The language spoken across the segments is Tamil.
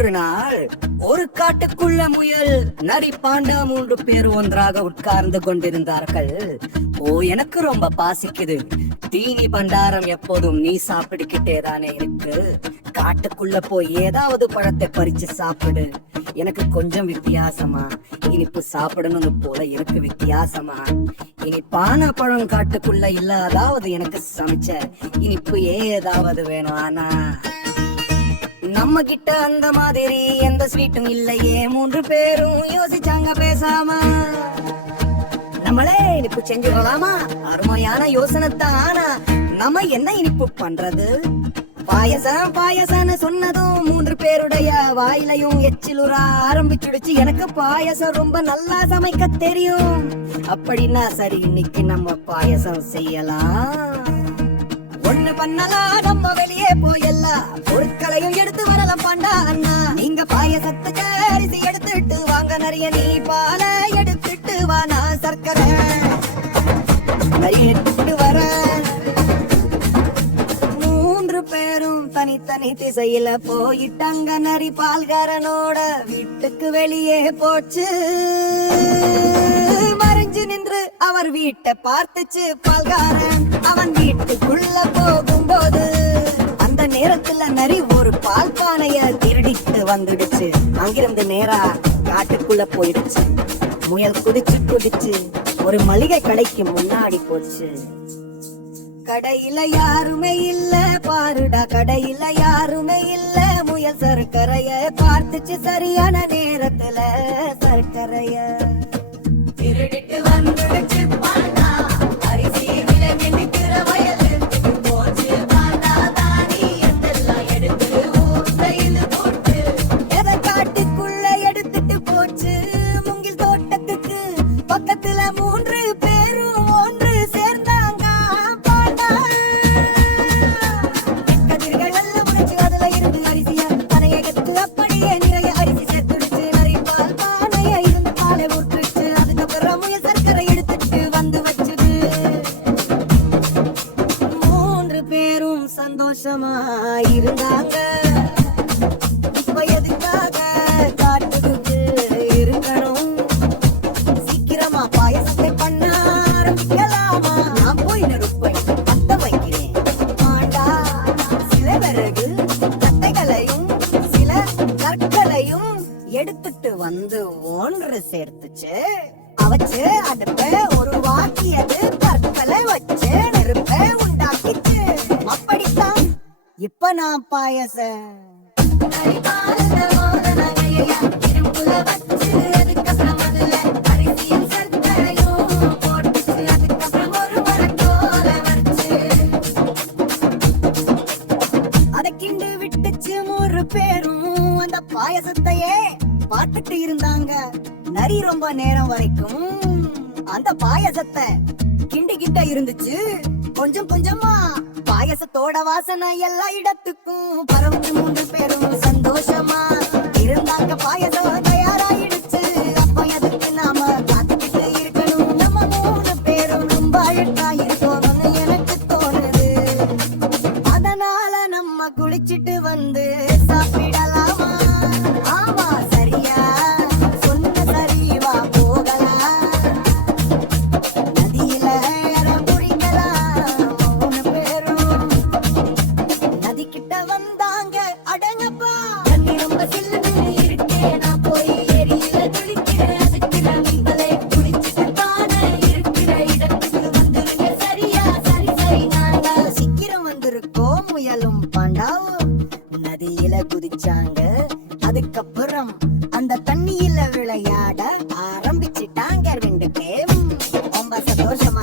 ஒரு நாள் ஒரு காட்டுக்குள்ள முயல் நரி பாண்டா மூன்று பேர் ஒன்றாக உட்கார்ந்து கொண்டிருந்தார்கள். ஓ எனக்கு ரொம்ப பாசிக்குது. தீனி பண்டாரம் எப்போதும் நீ சாப்பிட்டுக்கிட்டே தானே இருக்கு. காட்டுக்குள்ள போய் ஏதாவது பழத்தை பறிச்சு சாப்பிடு. எனக்கு கொஞ்சம் வித்தியாசமா. இனிப்பு சாப்பிடணும்னு போல இருக்கு வித்தியாசமா. இனிப்பான பழம் காட்டுக்குள்ள இல்லாதாவது எனக்கு சமைச்ச இனிப்பு ஏதாவது வேணும் ஆனா நம்ம கிட்ட அந்த மாதிரி எந்த ஸ்வீட்டும் இல்லையே. மூன்று பேரும் யோசிச்சாங்க பேசாம. நம்மளே இனிப்பு செஞ்சுடலாமா அருமையான யோசனை தான் ஆனா நம்ம என்ன இனிப்பு பண்றது? பாயசம் பாயசம்னு சொன்னதும் மூன்று பேருடைய வாயிலையும் எச்சிலுற ஆரம்பிச்சுடுச்சு. எனக்கு பாயசம் ரொம்ப நல்லா சமைக்க தெரியும். அப்படின்னா சரி இன்னைக்கு நம்ம பாயசம் செய்யலாம். ஒண்ணு பண்ணலாம் நம்ம வெளியே போயெல்லாம் பொருட்களையும் எடுத்து வரலாம் பாண்டா அண்ணா நீங்க பாயசத்துக்கு அரிசி எடுத்துட்டு வாங்க நிறைய நீ பால எடுத்துட்டு வா நான் சர்க்கரை நிறைய எடுத்துட்டு வரேன். மூன்று பேரும் தனித்தனி திசையில போயிட்டாங்க. நரி பால்காரனோட வீட்டுக்கு வெளியே போச்சு. நின்று அவர் வீட்டை பார்த்துச்சு பால்காரன். அவன் வீட்டுக்குள்ள போகும்போது அந்த நேரத்துல நரி ஒரு பால் பானைய திருடிட்டு வந்துடுச்சு. அங்கிருந்து நேரா காட்டுக்குள்ள போயிடுச்சு. முயல் குடிச்சு குடிச்சு ஒரு மளிகை கடைக்கு முன்னாடி போச்சு. கடையில யாருமே இல்ல பாருடா கடையில யாருமே இல்ல. முயல் சர்க்கரைய பார்த்துச்சு சரியான நேரத்துல சர்க்கரைய. திருடிட்டு வந்துடுச்சு சந்தோஷமா இருந்தாங்க இப்ப எதுக்காக காட்டுக்கு இருக்கணும்? சீக்கிரமா பாயசத்தை பண்ண ஆரம்பிக்கலாமா? நான் போய் நெருப்பை பத்த வைக்கிறேன். ஆண்டா சில விறகு கட்டைகளையும் சில கற்களையும் எடுத்துட்டு வந்து ஒன்று சேர்த்துச்சு. அவச்சு அடுப்ப இப்ப பாயச அதை கிண்டு விட்டுச்சு மூணு பேரும். அந்த பாயசத்தையே பார்த்துட்டு இருந்தாங்க. நரி ரொம்ப நேரம் வரைக்கும் அந்த பாயசத்தை கிண்டிக்கிட்ட இருந்துச்சு. கொஞ்சம் கொஞ்சமா பாயசத்தோட வாசனை எல்லா இடத்துக்கும். பரவுச்சு மூன்று பேரும் சந்தோஷமா. இருந்தாங்க பாயசம் தயாராயிடுச்சு. அப்ப எதுக்கு நாம காத்துக்கிட்டு இருக்கணும்? நம்ம மூணு பேரும் ரொம்ப அழுக்கா ரொம்ப சந்தோஷமா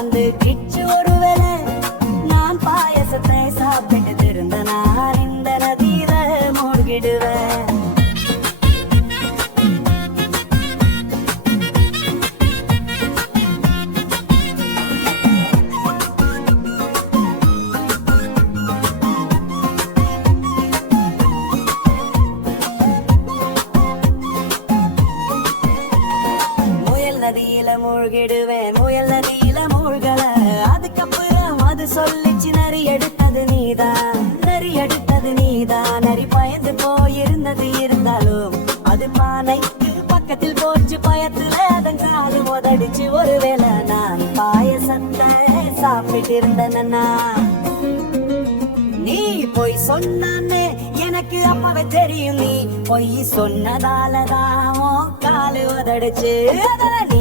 and the kit. போயிட்டு இருந்தேன்னா நீ போய் சொன்னானே எனக்கு அப்பவே தெரியும். நீ போய் சொன்னதாலதான் காலு உதடுச்சு. நீ